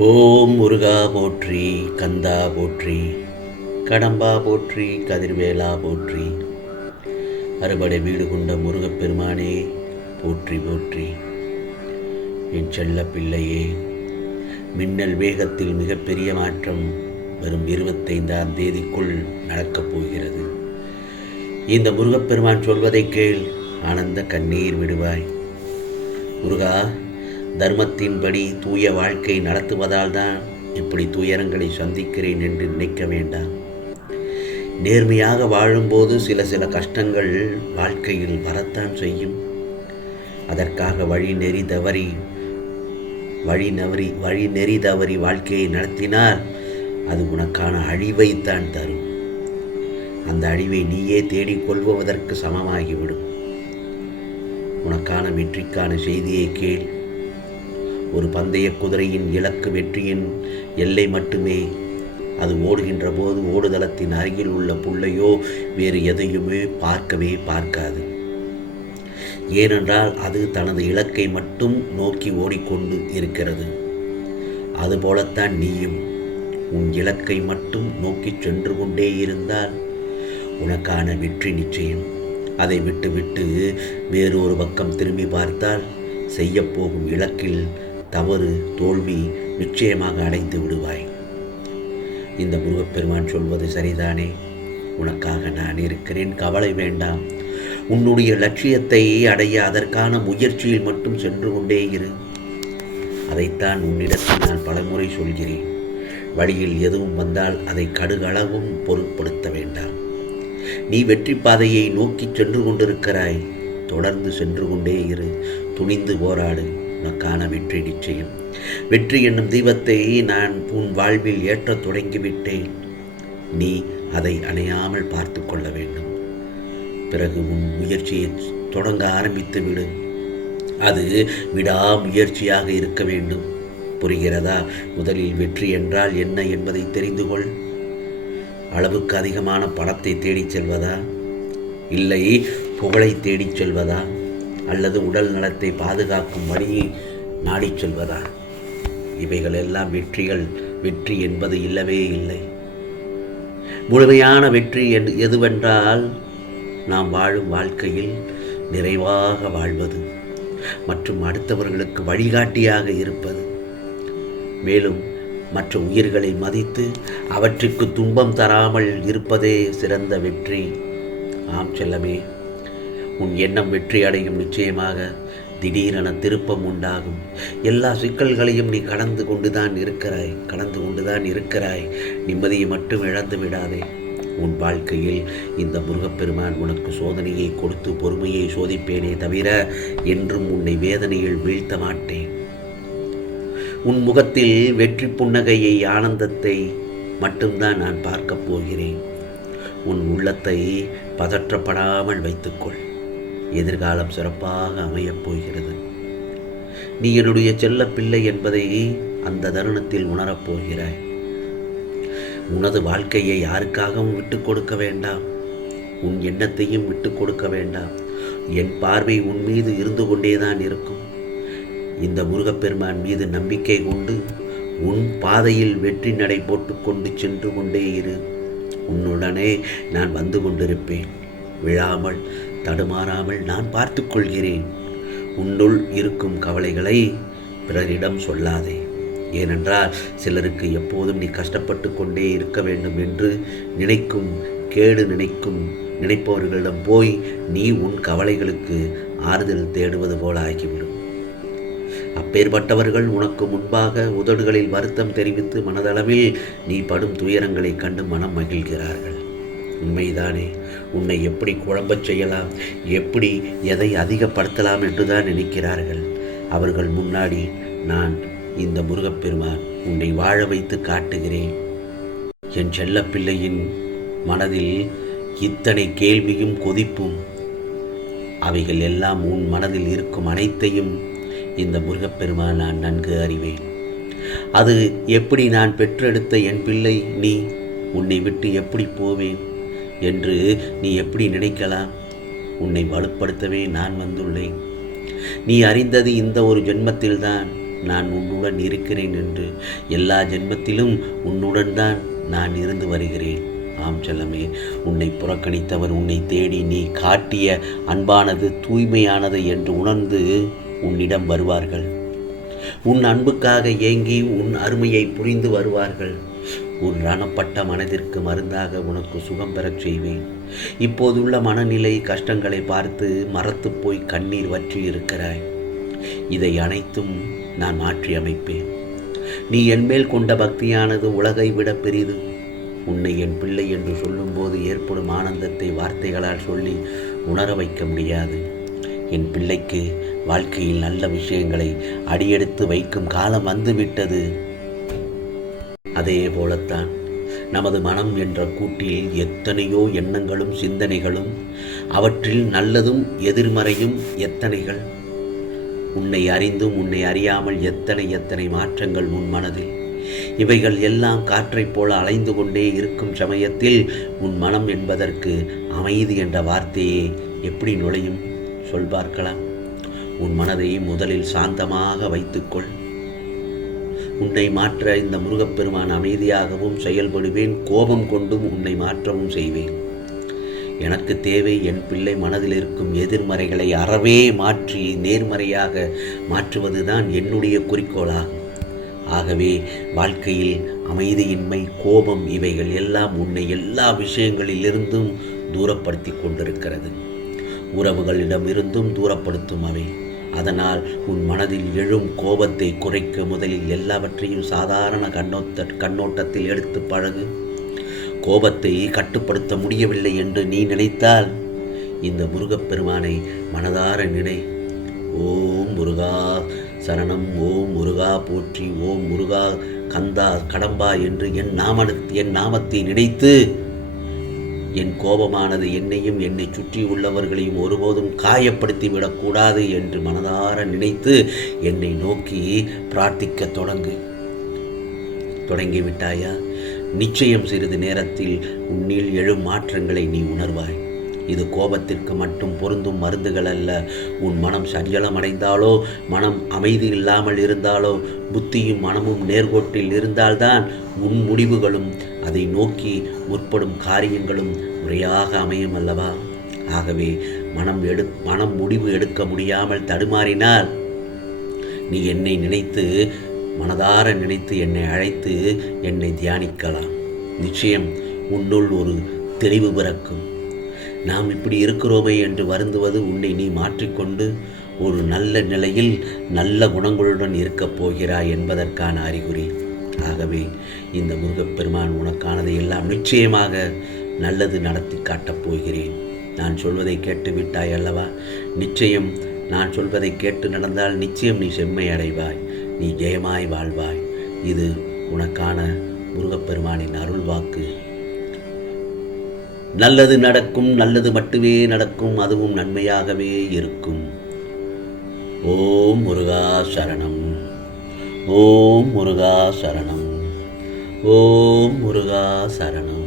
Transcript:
ஓம் முருகா போற்றி, கந்தா போற்றி, கடம்பா போற்றி, கதிர்வேலா போற்றி, அறுபடை வீடு கொண்ட முருகப்பெருமானே போற்றி போற்றி. என் செல்ல பிள்ளையே, மின்னல் வேகத்தில் மிகப்பெரிய மாற்றம் வரும் 25ஆம் தேதிக்குள் நடக்கப் போகிறது. இந்த முருகப்பெருமான் சொல்வதை கேள், ஆனந்த கண்ணீர் விடுவாய். முருகா, தர்மத்தின்படி தூய வாழ்க்கை நடத்துவதால் தான் இப்படி துயரங்களை சந்திக்கிறேன் என்று நினைக்க வேண்டாம். நேர்மையாக வாழும்போது சில கஷ்டங்கள் வாழ்க்கையில் வரத்தான் செய்யும். அதற்காக வழி நெறி தவறி வாழ்க்கையை நடத்தினால் அது உனக்கான அழிவைத்தான் தரும். அந்த அழிவை நீயே தேடிக்கொள்வதற்கு சமமாகிவிடும். உனக்கான வெற்றிக்கான செய்தியை கேள். ஒரு பந்தய குதிரையின் இலக்கு வெற்றியின் எல்லை மட்டுமே. அது ஓடுகின்ற போது ஓடுதளத்தின் அருகில் உள்ள புல்லையோ வேறு எதையுமே பார்க்காது. ஏனென்றால் அது தனது இலக்கை மட்டும் நோக்கி ஓடிக்கொண்டு இருக்கிறது. அதுபோலத்தான் நீயும் உன் இலக்கை மட்டும் நோக்கி சென்று கொண்டே இருந்தால் உனக்கான வெற்றி நிச்சயம். அதை விட்டு வேறொரு பக்கம் திரும்பி பார்த்தால் செய்யப்போகும் இலக்கில் தவறு, தோல்வி நிச்சயமாக அடைந்து விடுவாய். இந்த முருகப்பெருமான் சொல்வது சரிதானே? உனக்காக நான் இருக்கிறேன், கவலை வேண்டாம். உன்னுடைய லட்சியத்தை அடைய அதற்கான முயற்சியில் மட்டும் சென்று கொண்டே இரு. அதைத்தான் உன்னிடத்தில் நான் பலமுறை சொல்கிறேன். வழியில் எதுவும் வந்தால் அதை கடுகளவும் பொருட்படுத்த வேண்டாம். நீ வெற்றி பாதையை நோக்கி சென்று கொண்டிருக்கிறாய். தொடர்ந்து சென்று கொண்டே இரு. துணிந்து போராடு. உனக்கான வெற்றி நிச்சயம். வெற்றி என்னும் தீபத்தை நான் உன் வாழ்வில் ஏற்றத் தொடங்கிவிட்டேன். நீ அதை அணையாமல் பார்த்து கொள்ள வேண்டும். பிறகு உன் முயற்சியை தொடங்க ஆரம்பித்து விடு. அது விடாமுயற்சியாக இருக்க வேண்டும். புரிகிறதா? முதலில் வெற்றி என்றால் என்ன என்பதை தெரிந்து கொள். அளவுக்கு அதிகமான பணத்தை தேடிச் செல்வதா, இல்லை புகழை தேடிச் செல்வதா, அல்லது உடல் நலத்தை பாதுகாக்கும் வழியை நாடிச் செல்வதா? இவைகளெல்லாம் வெற்றி என்பது இல்லவே இல்லை. முழுமையான வெற்றி எதுவென்றால் நாம் வாழும் வாழ்க்கையில் நிறைவாக வாழ்வது மற்றும் அடுத்தவர்களுக்கு வழிகாட்டியாக இருப்பது. மேலும் மற்ற உயிர்களை மதித்து அவற்றுக்கு துன்பம் தராமல் இருப்பதே சிறந்த வெற்றி. ஆம் செல்லமே, உன் எண்ணம் வெற்றி அடையும். நிச்சயமாக திடீரென திருப்பம் உண்டாகும். எல்லா சிக்கல்களையும் நீ கடந்து கொண்டுதான் இருக்கிறாய். நிம்மதியை மட்டும் இழந்து விடாதே. உன் வாழ்க்கையில் இந்த முருகப்பெருமான் உனக்கு சோதனையை கொடுத்து பொறுமையை சோதிப்பேனே தவிர என்றும் உன்னை வேதனையில் வீழ்த்த மாட்டேன். உன் முகத்தில் வெற்றி புன்னகையை, ஆனந்தத்தை மட்டும்தான் நான் பார்க்கப் போகிறேன். உன் உள்ளத்தை பதற்றப்படாமல் வைத்துக்கொள். எதிர்காலம் சிறப்பாக அமையப் போகிறது. நீ என்னுடைய செல்ல பிள்ளை என்பதை அந்த தருணத்தில் உணரப்போகிறாய். உனது வாழ்க்கையை யாருக்காகவும் விட்டுக் கொடுக்க வேண்டாம். உன் எண்ணத்தையும் விட்டுக் கொடுக்க வேண்டாம். என் பார்வை உன் மீது இருந்து கொண்டேதான் இருக்கும். இந்த முருகப்பெருமான் மீது நம்பிக்கை கொண்டு உன் பாதையில் வெற்றி நடை போட்டுக்கொண்டு சென்று கொண்டே இரு. உன்னுடனே நான் வந்து கொண்டிருப்பேன். விழாமல் தடுமாறாமல் நான் பார்த்து கொள்கிறேன். உன்னுள் இருக்கும் கவலைகளை பிறரிடம் சொல்லாதே. ஏனென்றால் சிலருக்கு எப்போதும் நீ கஷ்டப்பட்டு கொண்டே இருக்க வேண்டும் என்று கேடு நினைப்பவர்களிடம் போய் நீ உன் கவலைகளுக்கு ஆறுதல் தேடுவது போல ஆகிவிடும். அப்பேற்பட்டவர்கள் உனக்கு முன்பாக உதடுகளில் வருத்தம் தெரிவித்து மனதளவில் நீ படும் துயரங்களை கண்டு மனம் மகிழ்கிறார்கள். உண்மைதானே? உன்னை எப்படி குழம்பச் செய்யலாம், எப்படி எதை அதிகப்படுத்தலாம் என்றுதான் நினைக்கிறார்கள். அவர்கள் முன்னாடி நான் இந்த முருகப்பெருமான் உன்னை வாழ வைத்து காட்டுகிறேன். என் செல்ல பிள்ளையின் மனதில் இத்தனை கேள்வியும் கொதிப்பும், அவைகள் எல்லாம் உன் மனதில் இருக்கும் அனைத்தையும் இந்த முருகப்பெருமான் நான் நன்கு அறிவேன். அது எப்படி நான் பெற்றெடுத்த என் பிள்ளை நீ, உன்னை விட்டு எப்படி போவேன் என்று நீ எப்படி நினைக்கலாம்? உன்னை வலுப்படுத்தவே நான் வந்துள்ளேன். நீ அறிந்தது இந்த ஒரு ஜென்மத்தில்தான். நான் உன்னுடன் இருக்கிறேன் என்று. எல்லா ஜென்மத்திலும் உன்னுடன் தான் நான் இருந்து வருகிறேன். ஆம் செல்லமே, உன்னை புறக்கணித்தவர் உன்னை தேடி நீ காட்டிய அன்பானது தூய்மையானது என்று உணர்ந்து உன்னிடம் வருவார்கள். உன் அன்புக்காக ஏங்கி உன் அருமையை புரிந்து வருவார்கள். உன் ரணப்பட்ட மனதிற்கு மருந்தாக உனக்கு சுகம் பெறச் செய்வேன். இப்போதுள்ள மனநிலை கஷ்டங்களை பார்த்து மறத்து போய் கண்ணீர் வற்றி இருக்கிறாய். இதை அனைத்தும் நான் மாற்றி அமைப்பேன். நீ என்மேல் கொண்ட பக்தியானது உலகை விட பெரிது. உன்னை என் பிள்ளை என்று சொல்லும்போது ஏற்படும் ஆனந்தத்தை வார்த்தைகளால் சொல்லி உணர வைக்க முடியாது. என் பிள்ளைக்கு வாழ்க்கையில் நல்ல விஷயங்களை அடியெடுத்து வைக்கும் காலம் வந்துவிட்டது. அதே போலத்தான் நமது மனம் என்ற கூட்டில் எத்தனையோ எண்ணங்களும் சிந்தனைகளும், அவற்றில் நல்லதும் எதிர்மறையும் எத்தனைகள். உன்னை அறிந்தும் உன்னை அறியாமல் எத்தனை மாற்றங்கள் உன் மனதில். இவைகள் எல்லாம் காற்றைப் போல அலைந்து கொண்டே இருக்கும் சமயத்தில் உன் மனம் என்பதற்கு அமைதி என்ற வார்த்தையே எப்படி நுழையும்? சொல் பார்க்கலாம். உன் மனதை முதலில் சாந்தமாக வைத்துக்கொள். உன்னை மாற்ற இந்த முருகப்பெருமான் அமைதியாகவும் செயல்படுவேன். கோபம் கொண்டும் உன்னை மாற்றவும் செய்வேன். எனக்கு தேவை என் பிள்ளை மனதில் இருக்கும் எதிர்மறைகளை அறவே மாற்றி நேர்மறையாக மாற்றுவதுதான் என்னுடைய குறிக்கோளாகும். ஆகவே வாழ்க்கையில் அமைதியின்மை, கோபம் இவைகள் எல்லாம் உன்னை எல்லா விஷயங்களிலிருந்தும் தூரப்படுத்தி கொண்டிருக்கிறது. உறவுகளிடமிருந்தும் தூரப்படுத்தும் அவை. அதனால் உன் மனதில் எழும் கோபத்தை குறைக்க முதலில் எல்லாவற்றையும் சாதாரண கண்ணோட்டத்தில் எடுத்து பழகு. கோபத்தை கட்டுப்படுத்த முடியவில்லை என்று நீ நினைத்தால் இந்த முருகப்பெருமானை மனதார நினை. ஓம் முருகா சரணம், ஓம் முருகா போற்றி, ஓம் முருகா கந்தா கடம்பா என்று என் நாமத்தை நினைத்து என் கோபமானது என்னையும் என்னை சுற்றி உள்ளவர்களையும் ஒருபோதும் காயப்படுத்திவிடக்கூடாது என்று மனதார நினைத்து என்னை நோக்கி பிரார்த்திக்க தொடங்கிவிட்டாயா? நிச்சயம் சிறிது நேரத்தில் உன்னில் எழும் மாற்றங்களை நீ உணர்வாய். இது கோபத்திற்கு மட்டும் பொருந்தும் மருந்துகள் அல்ல. உன் மனம் சஞ்சலமடைந்தாலோ, மனம் அமைதி இல்லாமல் இருந்தாலோ, புத்தியும் மனமும் நேர்கோட்டில் இருந்தால்தான் உன் முடிவுகளும் அதை நோக்கி முற்படும் காரியங்களும் முறையாக அமையும் அல்லவா? ஆகவே மனம் முடிவு எடுக்க முடியாமல் தடுமாறினால் நீ என்னை நினைத்து, மனதார நினைத்து என்னை அழைத்து என்னை தியானிக்கலாம். நிச்சயம் உன்னுள் ஒரு தெளிவு பிறக்கும். நாம் இப்படி இருக்கிறோமே என்று வருந்துவது உன்னை நீ மாற்றிக்கொண்டு ஒரு நல்ல நிலையில் நல்ல குணங்களுடன் இருக்கப் போகிறாய் என்பதற்கான அறிகுறி. ஆகவே இந்த முருகப்பெருமான் உனக்கானதை எல்லாம் நிச்சயமாக நல்லது நடத்தி காட்டப் போகிறேன். நான் சொல்வதை கேட்டு விட்டாய் அல்லவா? நிச்சயம் நான் சொல்வதை கேட்டு நடந்தால் நிச்சயம் நீ செம்மை அடைவாய், நீ ஜெயமாய் வாழ்வாய். இது உனக்கான முருகப்பெருமானின் அருள் வாக்கு. நல்லது நடக்கும், நல்லது மட்டுமே நடக்கும், அதுவும் நன்மையாகவே இருக்கும். ஓம் முருகா சரணம், ஓம் முருகா சரணம், ஓம் முருகா சரணம்.